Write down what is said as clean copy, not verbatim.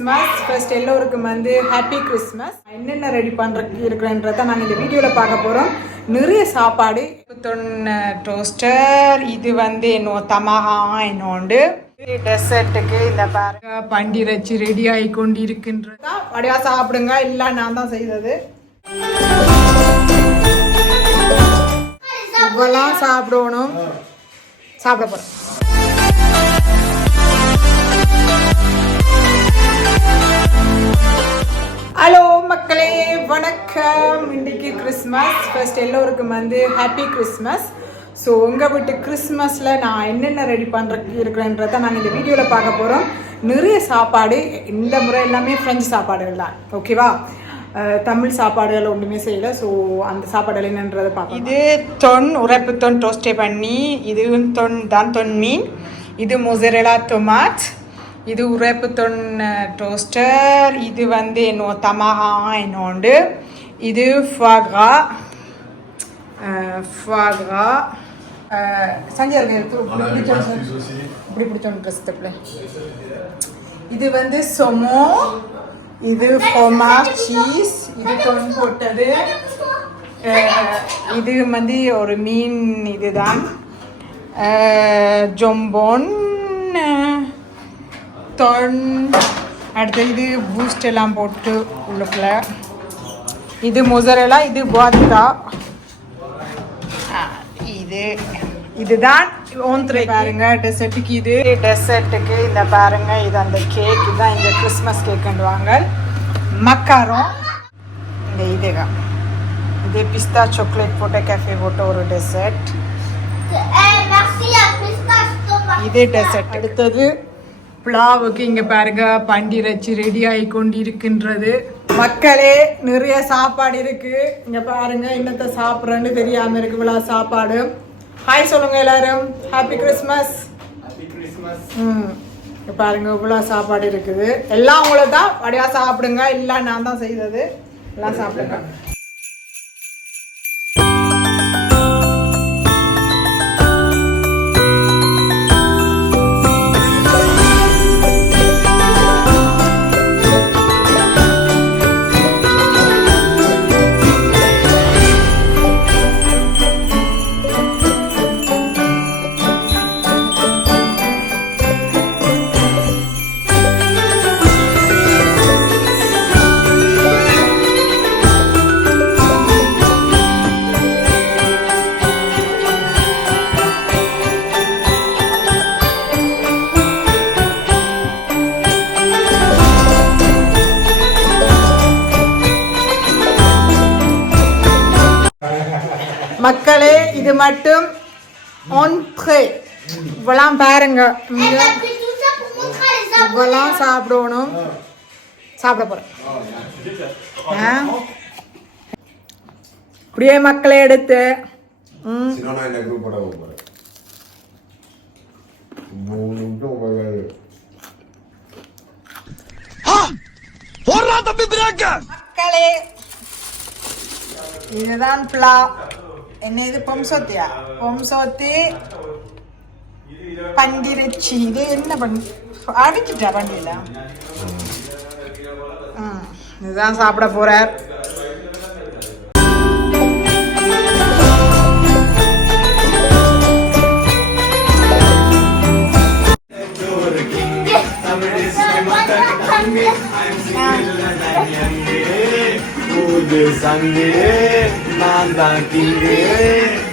Christmas first எல்லோருக்கும் வந்து happy Christmas. என்னென்ன ரெடி பண்ணுறதுக்கு இருக்கிறன்றதை நாங்கள் இந்த வீடியோவில் பார்க்க போகிறோம். நிறைய சாப்பாடு, டோஸ்டர், இது வந்து இன்னும் தமகா இன்னொன்று டெசர்ட்டுக்கு இந்த பாருங்க பண்டிரச்சி ரெடி ஆகி கொண்டு இருக்கின்றதா. வடிவா சாப்பிடுங்க, இல்லை நான் தான் செய்தது. இவ்வளோலாம் சாப்பிடணும், சாப்பிட போகிறேன். ஹலோ மக்களே, வணக்கம். இன்றைக்கி கிறிஸ்மஸ் ஃபர்ஸ்ட் எல்லோருக்கும் வந்து ஹாப்பி கிறிஸ்மஸ். ஸோ உங்கள் வீட்டு கிறிஸ்மஸில் நான் என்னென்ன ரெடி பண்ணுறதுக்கு இருக்கிறேன்றதை நாங்கள் இந்த வீடியோவில் பார்க்க போகிறோம். நிறைய சாப்பாடு, இந்த முறை எல்லாமே ஃப்ரெஞ்சு சாப்பாடுகள் தான், ஓகேவா? தமிழ் சாப்பாடுகள் ஒன்றுமே செய்யலை. ஸோ அந்த சாப்பாடுகள் என்னன்றதை பார்ப்போம். இது உரைப்பு டோஸ்டே பண்ணி, இது தொன் மீன், இது மொசரெலா டொமாட், இது உரைப்பு டோஸ்டர், இது வந்து இன்னும் தமகா இன்னொன்று, இது ஃபாக்ரா சஞ்சய் இப்படி பிடிச்சோன்னு. இது வந்து சொமோ, இது ஃபோமா சீஸ், இது தொன் போட்டது, இது வந்து ஒரு மீன், இதுதான் ஜொம்போன் தொன். அடுத்து இது பூஸ்ட் எல்லாம் போட்டு உள்ளுக்குள்ள, இது மொசரெலா, இது பாத்தா, இதுதான் ஓன்த்ரே. பாருங்க டெசர்ட்டுக்கு, இது டெசர்ட்டுக்கு இந்த பாருங்க, இது அந்த கேக், இதுதான் இந்த கிறிஸ்மஸ் கேக்குன்னுவாங்க. மக்காரோன், இந்த இதுதான் இது பிஸ்தா சாக்லேட் போட்ட கேஃபே போட்ட ஒரு டெசர்ட். இது டெசர்ட். அடுத்தது புலாவுக்கு இங்கே பாருங்க பண்டிரச்சி ரெடி ஆகி கொண்டு இருக்கின்றது. மக்களே, நிறைய சாப்பாடு இருக்கு. இங்கே பாருங்க, என்னத்தை சாப்பிட்றேன்னு தெரியாம இருக்கு இவ்வளோ சாப்பாடு. ஹாய் சொல்லுங்க எல்லாரும், ஹாப்பி கிறிஸ்மஸ். இங்கே பாருங்க இவ்வளோ சாப்பாடு இருக்குது. எல்லாம் உங்களுக்கு தான், வடிவா சாப்பிடுங்க, இல்லை நான் தான் செய்தது. எல்லாம் சாப்பிடுங்க. மக்களே, இது மட்டும் ஒன்றே. இவ்வளோலாம் பாருங்க, இவ்வளோலாம் சாப்பிடணும், சாப்பிட போகிறேன். இப்படியே மக்களை எடுத்து மக்களே, இதுதான் பிளா. என்ன இது? பொம்சோத்தியா? பொம்சோத்தி பண்டிரச்சி. இது என்ன பண்ணி அடிச்சுட்டா பண்டியில? இதுதான் சாப்பிட போறார். Sangre, manda king.